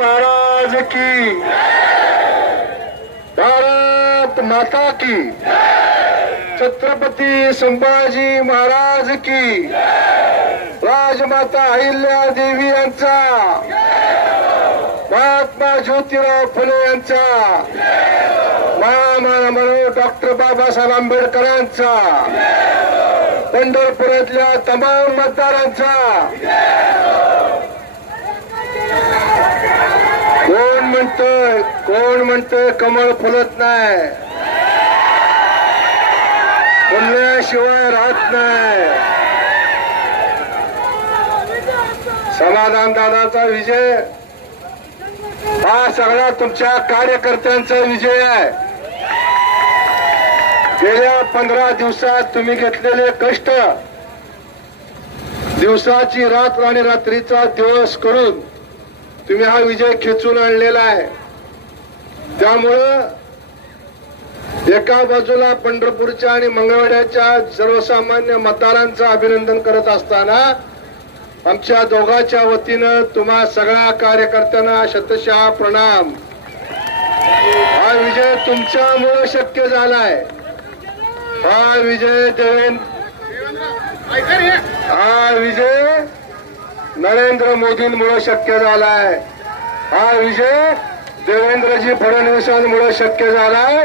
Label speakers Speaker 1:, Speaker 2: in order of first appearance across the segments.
Speaker 1: महाराज की भारत माता की छत्रपती संभाजी महाराज की राजमाता अहिल्या देवी यांचा महात्मा ज्योतिराव फुले यांचा महामानव डॉक्टर बाबासाहेब आंबेडकरांचा पंढरपुरातल्या तमाम मतदारांचा कोण म्हणतोय कोण म्हणतोय कमळ फुलत नाही फुलल्याशिवाय राहत नाही समाधान दादाचा विजय हा सगळा तुमच्या कार्यकर्त्यांचा विजय आहे गेल्या पंधरा दिवसात तुम्ही घेतलेले कष्ट दिवसाची रात्र आणि रात्रीचा दिवस करून तुम्ही हा विजय खेचून आणलेला आहे त्यामुळं एका बाजूला पंढरपूरच्या आणि मंगळवाड्याच्या सर्वसामान्य मतदारांचं अभिनंदन करत असताना आमच्या दोघांच्या वतीनं तुम्हा सगळ्या कार्यकर्त्यांना शतशः प्रणाम हा विजय तुमच्यामुळे शक्य झालाय हा विजय देवेंद्र हा विजय नरेंद्र मोदींमुळे शक्य झालाय हा विजय देवेंद्रजी फडणवीसांमुळे शक्य झालाय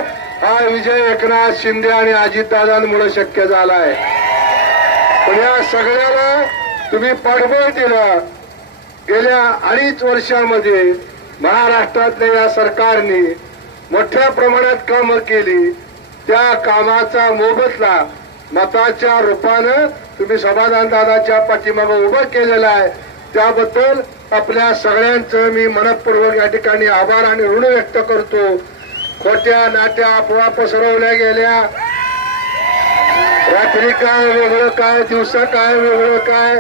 Speaker 1: हा विजय एकनाथ शिंदे आणि अजितदादांमुळे शक्य झालाय पण या सगळ्याला तुम्ही पाठबळ दिलं गेल्या अडीच वर्षामध्ये महाराष्ट्रातल्या या सरकारने मोठ्या प्रमाणात कामं केली त्या कामाचा मोबदला मताच्या रूपानं तुम्ही समाधान दादाच्या पाठीमागं उभं केलेलं आहे त्याबद्दल आपल्या सगळ्यांचं मी मनपूर्वक या ठिकाणी आभार आणि ऋण व्यक्त करतो खोट्या नाट्या अफवा पसरवल्या गेल्या रात्री काय वेगळं काय दिवसा काय वेगळं काय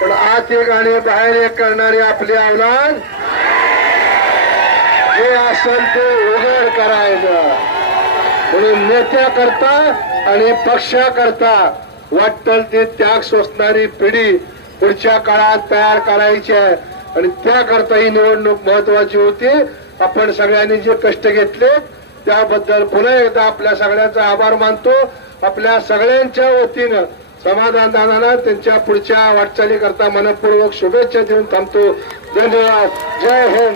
Speaker 1: पण आत एक आणि बाहेर एक करणारी आपले आव्हान हे असेल ते उघड करायचं आणि नेत्याकरता आणि पक्षाकरता वाटल ते त्याग सोसणारी पिढी पुढच्या काळात तयार करायची आहे आणि त्याकरता ही निवडणूक महत्वाची होती आपण सगळ्यांनी जे कष्ट घेतले त्याबद्दल पुन्हा एकदा आपल्या सगळ्यांचा आभार मानतो आपल्या सगळ्यांच्या वतीनं समाधानदानाला त्यांच्या पुढच्या वाटचालीकरता मनपूर्वक शुभेच्छा देऊन थांबतो धन्यवाद जय हिंद